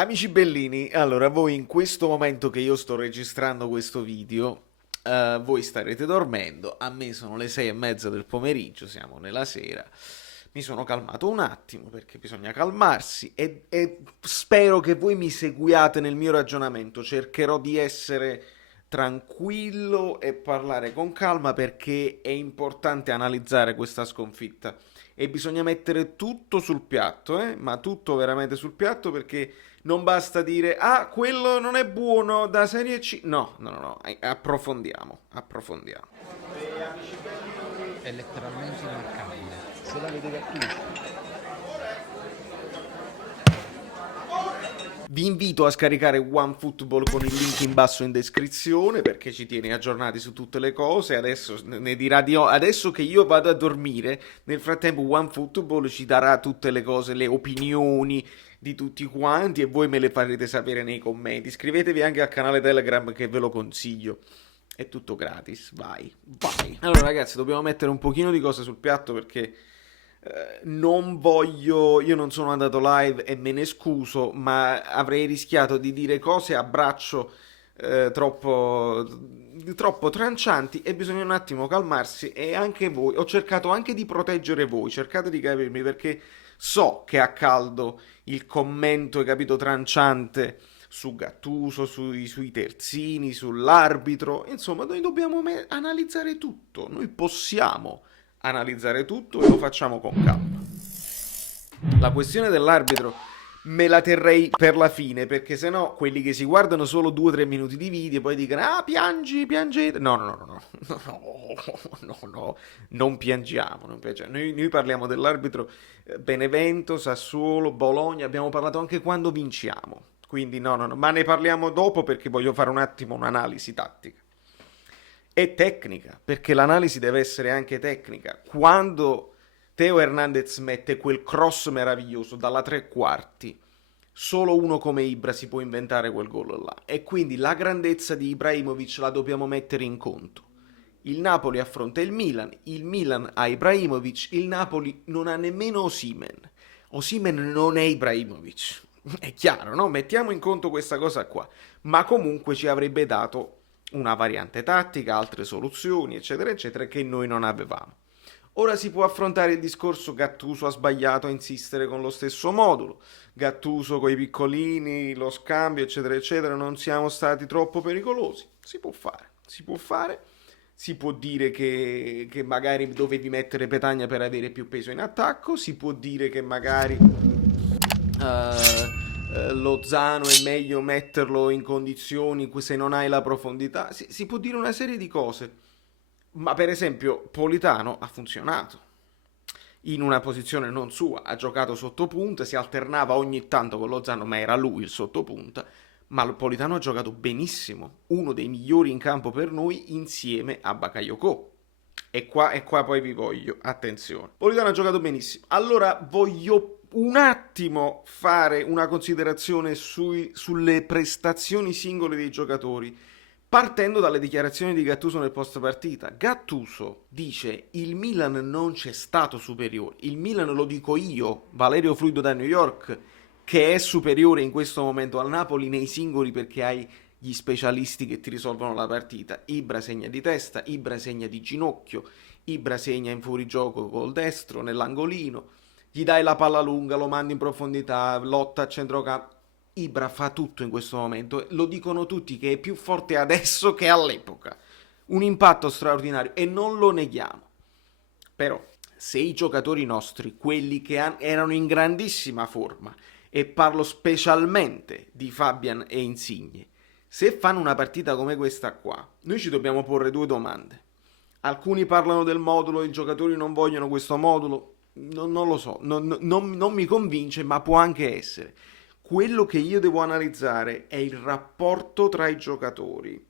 Amici bellini, allora voi in questo momento che io sto registrando questo video, voi starete dormendo, a me sono le 6:30 del pomeriggio, siamo nella sera, mi sono calmato un attimo perché bisogna calmarsi e spero che voi mi seguiate nel mio ragionamento, cercherò di essere tranquillo e parlare con calma perché è importante analizzare questa sconfitta e bisogna mettere tutto sul piatto, ma tutto veramente sul piatto perché non basta dire, ah, quello non è buono da Serie C. No, no, no, no, approfondiamo, approfondiamo. È letteralmente immarcabile. Se la vede Gattuso. Vi invito a scaricare OneFootball con il link in basso in descrizione perché ci tiene aggiornati su tutte le cose. Adesso ne dirà di adesso che io vado a dormire. Nel frattempo OneFootball ci darà tutte le cose, le opinioni di tutti quanti e voi me le farete sapere nei commenti. Iscrivetevi anche al canale Telegram che ve lo consiglio. È tutto gratis, vai, vai. Allora ragazzi, dobbiamo mettere un pochino di cose sul piatto perché non voglio, io non sono andato live e me ne scuso, ma avrei rischiato di dire cose a braccio troppo trancianti e bisogna un attimo calmarsi e anche voi, ho cercato anche di proteggere voi, cercate di capirmi perché so che a caldo il commento, hai capito, tranciante su Gattuso, sui terzini, sull'arbitro, insomma noi dobbiamo analizzare tutto, noi possiamo analizzare tutto e lo facciamo con calma. La questione dell'arbitro me la terrei per la fine perché sennò quelli che si guardano solo 2 o 3 minuti di video poi dicono ah piangi, piangete. No, no, no, no, no, no, no, non piangiamo, non piangiamo. Noi parliamo dell'arbitro Benevento, Sassuolo, Bologna, abbiamo parlato anche quando vinciamo. Quindi no, no, no, ma ne parliamo dopo perché voglio fare un attimo un'analisi tattica e tecnica, perché l'analisi deve essere anche tecnica. Quando Teo Hernandez mette quel cross meraviglioso dalla 3/4, solo uno come Ibra si può inventare quel gol là. E quindi la grandezza di Ibrahimovic la dobbiamo mettere in conto. Il Napoli affronta il Milan ha Ibrahimovic, il Napoli non ha nemmeno Osimhen. Osimhen non è Ibrahimovic. È chiaro, no? Mettiamo in conto questa cosa qua. Ma comunque ci avrebbe dato una variante tattica, altre soluzioni, eccetera, eccetera, che noi non avevamo. Ora si può affrontare il discorso Gattuso ha sbagliato a insistere con lo stesso modulo, Gattuso con i piccolini, lo scambio, eccetera, eccetera, non siamo stati troppo pericolosi. Si può fare, si può fare. Si può dire che magari dovevi mettere Petagna per avere più peso in attacco, si può dire che magari Lozano è meglio metterlo in condizioni se non hai la profondità. Si può dire una serie di cose, ma per esempio Politano ha funzionato in una posizione non sua, ha giocato sottopunta, si alternava ogni tanto con Lozano, ma era lui il sottopunta. Ma Politano ha giocato benissimo, uno dei migliori in campo per noi insieme a Bakayoko. E qua poi vi voglio, attenzione. Politano ha giocato benissimo. Allora voglio un attimo fare una considerazione sulle prestazioni singole dei giocatori, partendo dalle dichiarazioni di Gattuso nel post partita. Gattuso dice il Milan non c'è stato superiore, il Milan lo dico io, Valerio Fluido da New York, che è superiore in questo momento al Napoli nei singoli perché hai gli specialisti che ti risolvono la partita. Ibra segna di testa, Ibra segna di ginocchio, Ibra segna in fuorigioco col destro nell'angolino, gli dai la palla lunga, lo mandi in profondità, lotta a centrocampo. Ibra fa tutto in questo momento, lo dicono tutti che è più forte adesso che all'epoca. Un impatto straordinario e non lo neghiamo. Però, se i giocatori nostri, quelli che erano in grandissima forma, e parlo specialmente di Fabian e Insigne, se fanno una partita come questa qua, noi ci dobbiamo porre due domande. Alcuni parlano del modulo, i giocatori non vogliono questo modulo, non lo so, non mi convince, ma può anche essere. Quello che io devo analizzare è il rapporto tra i giocatori,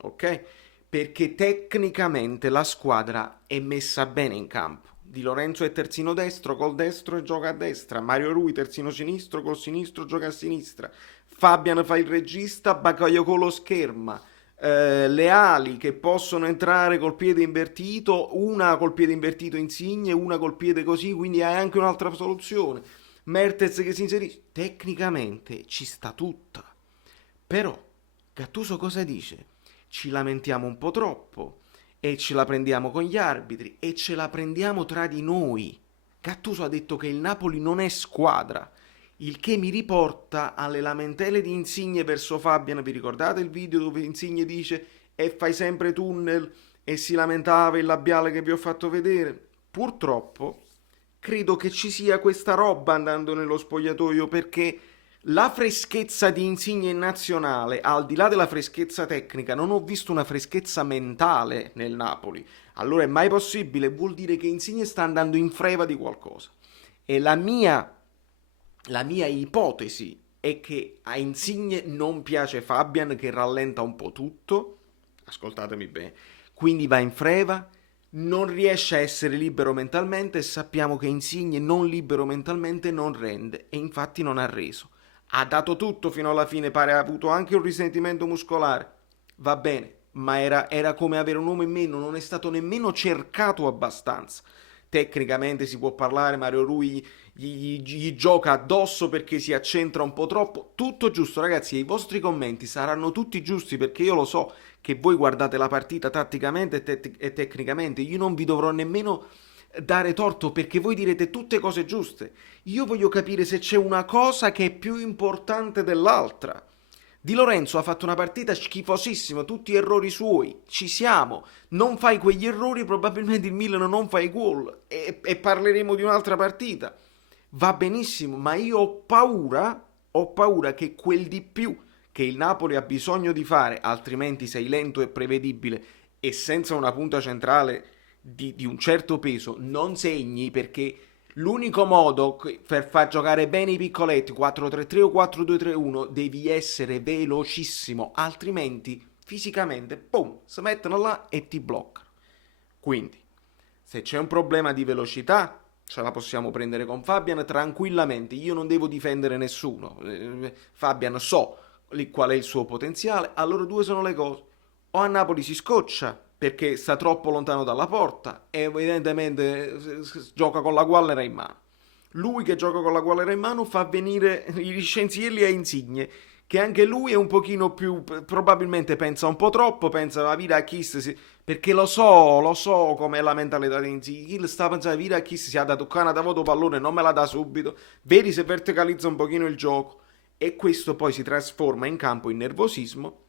ok? Perché tecnicamente la squadra è messa bene in campo. Di Lorenzo è terzino destro, col destro e gioca a destra. Mario Rui terzino sinistro, col sinistro gioca a sinistra. Fabian fa il regista, Bakayoko lo scherma. Le ali che possono entrare col piede invertito, una col piede invertito Insigne, una col piede così, quindi hai anche un'altra soluzione. Mertens che si inserisce, tecnicamente ci sta tutta. Però Gattuso cosa dice? Ci lamentiamo un po' troppo e ce la prendiamo con gli arbitri e ce la prendiamo tra di noi. Gattuso ha detto che il Napoli non è squadra, il che mi riporta alle lamentele di Insigne verso Fabian. Vi ricordate il video dove Insigne dice e fai sempre tunnel e si lamentava il labiale che vi ho fatto vedere? Purtroppo credo che ci sia questa roba andando nello spogliatoio, perché la freschezza di Insigne in nazionale, al di là della freschezza tecnica, non ho visto una freschezza mentale nel Napoli. Allora è mai possibile? Vuol dire che Insigne sta andando in freva di qualcosa. E la mia ipotesi è che a Insigne non piace Fabian, che rallenta un po' tutto, ascoltatemi bene, quindi va in freva, non riesce a essere libero mentalmente e sappiamo che Insigne non libero mentalmente non rende, e infatti non ha reso. Ha dato tutto fino alla fine, pare ha avuto anche un risentimento muscolare, va bene, ma era come avere un uomo in meno, non è stato nemmeno cercato abbastanza. Tecnicamente si può parlare, Mario Rui gli gioca addosso perché si accentra un po' troppo, tutto giusto ragazzi, e i vostri commenti saranno tutti giusti, perché io lo so che voi guardate la partita tatticamente e tecnicamente, io non vi dovrò nemmeno dare torto, perché voi direte tutte cose giuste. Io voglio capire se c'è una cosa che è più importante dell'altra. Di Lorenzo ha fatto una partita schifosissima, tutti errori suoi, ci siamo. Non fai quegli errori, probabilmente il Milan non fa i gol e parleremo di un'altra partita. Va benissimo, ma io ho paura che quel di più che il Napoli ha bisogno di fare, altrimenti sei lento e prevedibile e senza una punta centrale di un certo peso non segni, perché l'unico modo per far giocare bene i piccoletti 4-3-3 o 4-2-3-1 devi essere velocissimo, altrimenti fisicamente, boom, si mettono là e ti bloccano. Quindi, se c'è un problema di velocità, ce la possiamo prendere con Fabian tranquillamente. Io non devo difendere nessuno. Fabian so qual è il suo potenziale. A loro due sono le cose. O a Napoli si scoccia perché sta troppo lontano dalla porta e evidentemente gioca con la guallera in mano. Lui che gioca con la guallera in mano fa venire i licenzielli a Insigne, che anche lui è un pochino più, probabilmente pensa un po' troppo, pensa a Vida Kiss, perché lo so com'è la mentalità di Insigne. Chi sta pensando a Vida Kiss si ha da toccare da voto pallone, non me la dà subito, vedi se verticalizza un pochino il gioco, e questo poi si trasforma in campo in nervosismo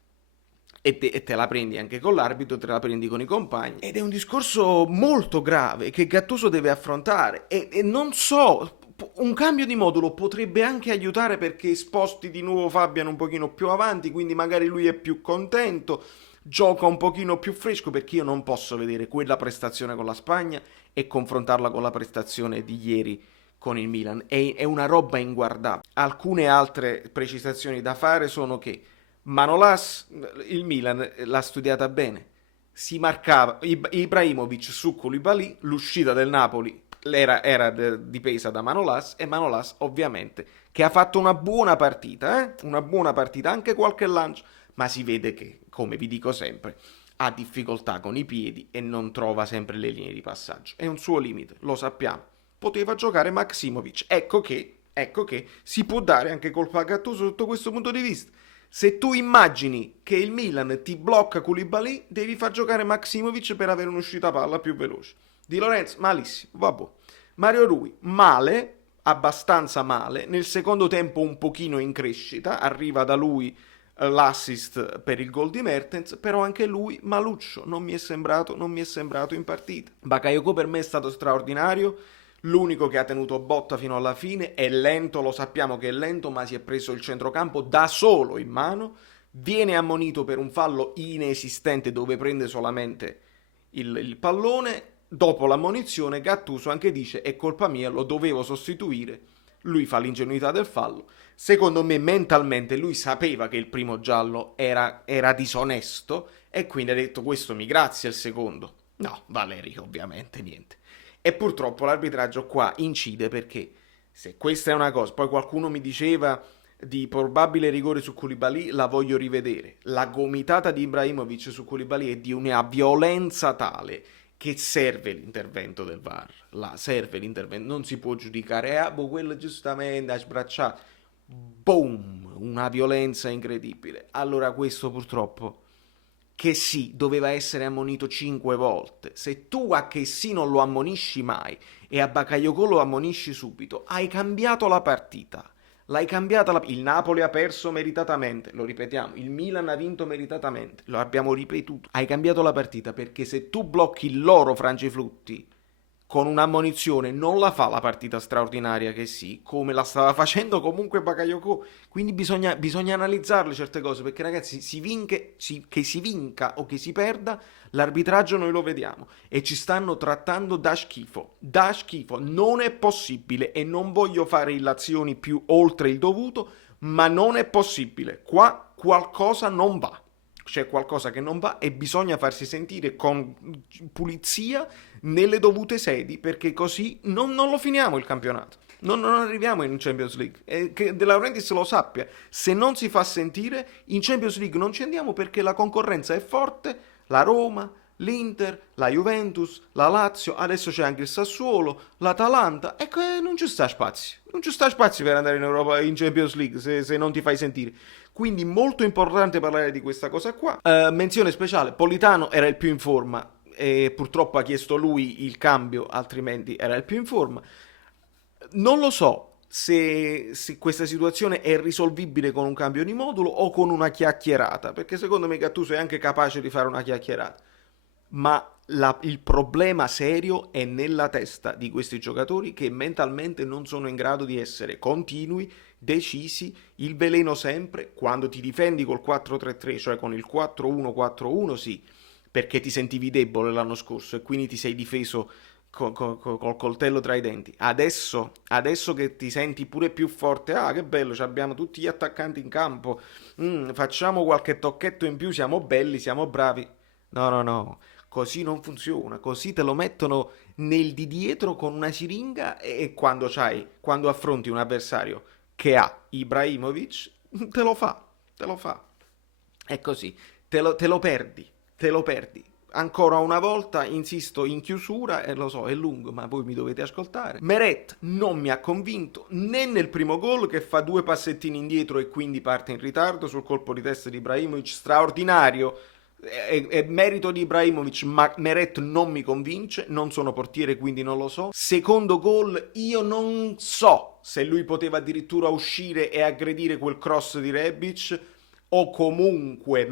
e te la prendi anche con l'arbitro, te la prendi con i compagni, ed è un discorso molto grave che Gattuso deve affrontare, e non so, un cambio di modulo potrebbe anche aiutare, perché sposti di nuovo Fabian un pochino più avanti, quindi magari lui è più contento, gioca un pochino più fresco, perché io non posso vedere quella prestazione con la Spagna e confrontarla con la prestazione di ieri con il Milan. È una roba inguardabile. Alcune altre precisazioni da fare sono che Manolas, il Milan l'ha studiata bene, si marcava Ibrahimovic su Koulibaly, l'uscita del Napoli era dipesa da Manolas, e Manolas ovviamente che ha fatto una buona partita, una buona partita, anche qualche lancio, ma si vede che, come vi dico sempre, ha difficoltà con i piedi e non trova sempre le linee di passaggio, è un suo limite, lo sappiamo. Poteva giocare Maksimovic, ecco che si può dare anche colpa a Gattuso sotto questo punto di vista. Se tu immagini che il Milan ti blocca Koulibaly, devi far giocare Maksimovic per avere un'uscita palla più veloce. Di Lorenzo, malissimo, vabbè. Mario Rui, male, abbastanza male. Nel secondo tempo un pochino in crescita, arriva da lui l'assist per il gol di Mertens, però anche lui maluccio, non mi è sembrato in partita. Bakayoko per me è stato straordinario, l'unico che ha tenuto botta fino alla fine, è lento, lo sappiamo che è lento, ma si è preso il centrocampo da solo in mano, viene ammonito per un fallo inesistente dove prende solamente il pallone. Dopo l'ammonizione Gattuso anche dice è colpa mia, lo dovevo sostituire, lui fa l'ingenuità del fallo. Secondo me mentalmente lui sapeva che il primo giallo era disonesto e quindi ha detto questo mi grazia il secondo. No, Valerio ovviamente niente. E purtroppo l'arbitraggio qua incide, perché se questa è una cosa, poi qualcuno mi diceva di probabile rigore su Koulibaly, la voglio rivedere. La gomitata di Ibrahimovic su Koulibaly è di una violenza tale che serve l'intervento del VAR, là serve l'intervento, non si può giudicare, quello giustamente ha sbracciato, boom, una violenza incredibile. Allora questo purtroppo, che sì, doveva essere ammonito 5 volte. Se tu a che sì non lo ammonisci mai e a Bakayoko lo ammonisci subito, hai cambiato la partita. L'hai cambiata il Napoli ha perso meritatamente, lo ripetiamo, il Milan ha vinto meritatamente, lo abbiamo ripetuto. Hai cambiato la partita perché se tu blocchi il loro frangiflutti con un'ammonizione non la fa la partita straordinaria che sì, come la stava facendo comunque Bakayoko. Quindi bisogna analizzarle certe cose, perché ragazzi che si vinca o che si perda, l'arbitraggio noi lo vediamo e ci stanno trattando da schifo, non è possibile, e non voglio fare illazioni più oltre il dovuto, ma non è possibile, qua qualcosa non va. C'è qualcosa che non va e bisogna farsi sentire con pulizia nelle dovute sedi, perché così non lo finiamo il campionato. Non arriviamo in Champions League. E che De Laurentiis lo sappia. Se non si fa sentire, in Champions League non ci andiamo perché la concorrenza è forte. La Roma, l'Inter, la Juventus, la Lazio, adesso c'è anche il Sassuolo, l'Atalanta. Ecco, non ci sta spazio. Non ci sta spazio per andare in Europa, in Champions League, se non ti fai sentire. Quindi molto importante parlare di questa cosa qua. Menzione speciale, Politano era il più in forma e purtroppo ha chiesto lui il cambio, altrimenti era il più in forma. Non lo so se questa situazione è risolvibile con un cambio di modulo o con una chiacchierata, perché secondo me Gattuso è anche capace di fare una chiacchierata. Ma il problema serio è nella testa di questi giocatori, che mentalmente non sono in grado di essere continui, decisi, il veleno sempre. Quando ti difendi col 4-3-3, cioè con il 4-1-4-1, sì, perché ti sentivi debole l'anno scorso e quindi ti sei difeso col coltello tra i denti. Adesso che ti senti pure più forte, che bello, abbiamo tutti gli attaccanti in campo, facciamo qualche tocchetto in più, siamo belli, siamo bravi. No, così non funziona, così te lo mettono nel di dietro con una siringa, e quando affronti un avversario che ha Ibrahimovic, te lo fa. È così, te lo perdi. Ancora una volta insisto in chiusura, e lo so, è lungo, ma voi mi dovete ascoltare. Meret non mi ha convinto né nel primo gol, che fa 2 passettini indietro e quindi parte in ritardo sul colpo di testa di Ibrahimovic, straordinario. È merito di Ibrahimovic, ma Meret non mi convince, non sono portiere quindi non lo so. Secondo gol, io non so se lui poteva addirittura uscire e aggredire quel cross di Rebic, o comunque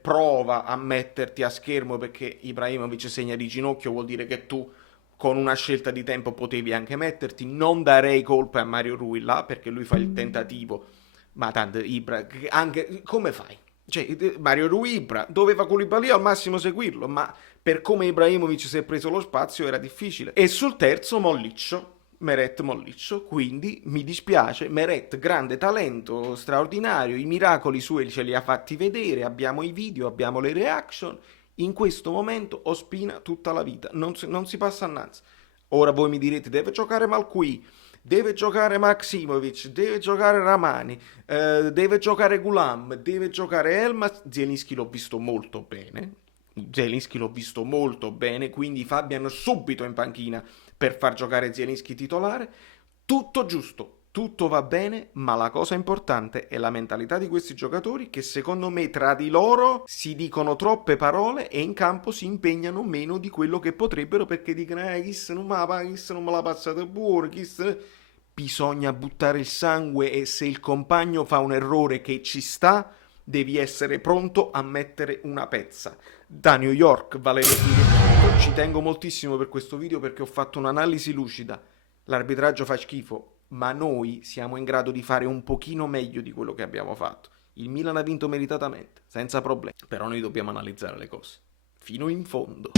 prova a metterti a schermo, perché Ibrahimovic segna di ginocchio, vuol dire che tu con una scelta di tempo potevi anche metterti. Non darei colpe a Mario Rui là, perché lui fa il tentativo, ma tanto Ibra, anche come fai? Cioè, Mario Rui, Ibra, doveva Koulibaly al massimo seguirlo, ma per come Ibrahimovic si è preso lo spazio era difficile. E sul terzo Meret molliccio, quindi mi dispiace. Meret, grande talento, straordinario, i miracoli suoi ce li ha fatti vedere, abbiamo i video, abbiamo le reaction. In questo momento Ospina tutta la vita, non si passa innanzi. Ora voi mi direte, deve giocare Malqui, deve giocare Maximovic, deve giocare Ramani, deve giocare Gulam, deve giocare Elmas. Zielinski l'ho visto molto bene, quindi Fabian subito in panchina per far giocare Zielinski titolare. Tutto giusto, tutto va bene, ma la cosa importante è la mentalità di questi giocatori, che secondo me tra di loro si dicono troppe parole e in campo si impegnano meno di quello che potrebbero, perché dicono chissà non me la passate buono, bisogna buttare il sangue, e se il compagno fa un errore che ci sta, devi essere pronto a mettere una pezza. Da New York, Valerio Figueroa. Ci tengo moltissimo per questo video, perché ho fatto un'analisi lucida. L'arbitraggio fa schifo, ma noi siamo in grado di fare un pochino meglio di quello che abbiamo fatto. Il Milan ha vinto meritatamente, senza problemi, però noi dobbiamo analizzare le cose fino in fondo.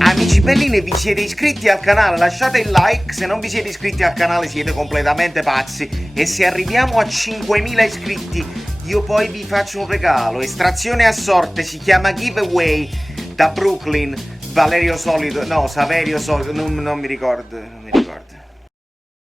Amici bellini, vi siete iscritti al canale? Lasciate il like. Se non vi siete iscritti al canale siete completamente pazzi. E se arriviamo a 5.000 iscritti, io poi vi faccio un regalo. Estrazione a sorte, si chiama giveaway, da Brooklyn. Saverio Solito, non mi ricordo.